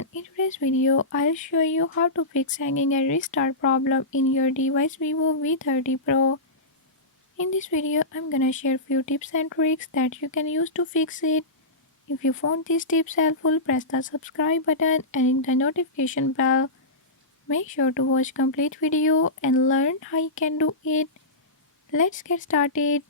everyone, in today's video I'll show you how to fix hanging and restart problem in your device Vivo V30 Pro. In this video I'm gonna share few tips and tricks that you can use to fix it. If you found these tips helpful, press the subscribe button and hit the notification bell. Make sure to watch complete video and learn how you can do it. Let's get started.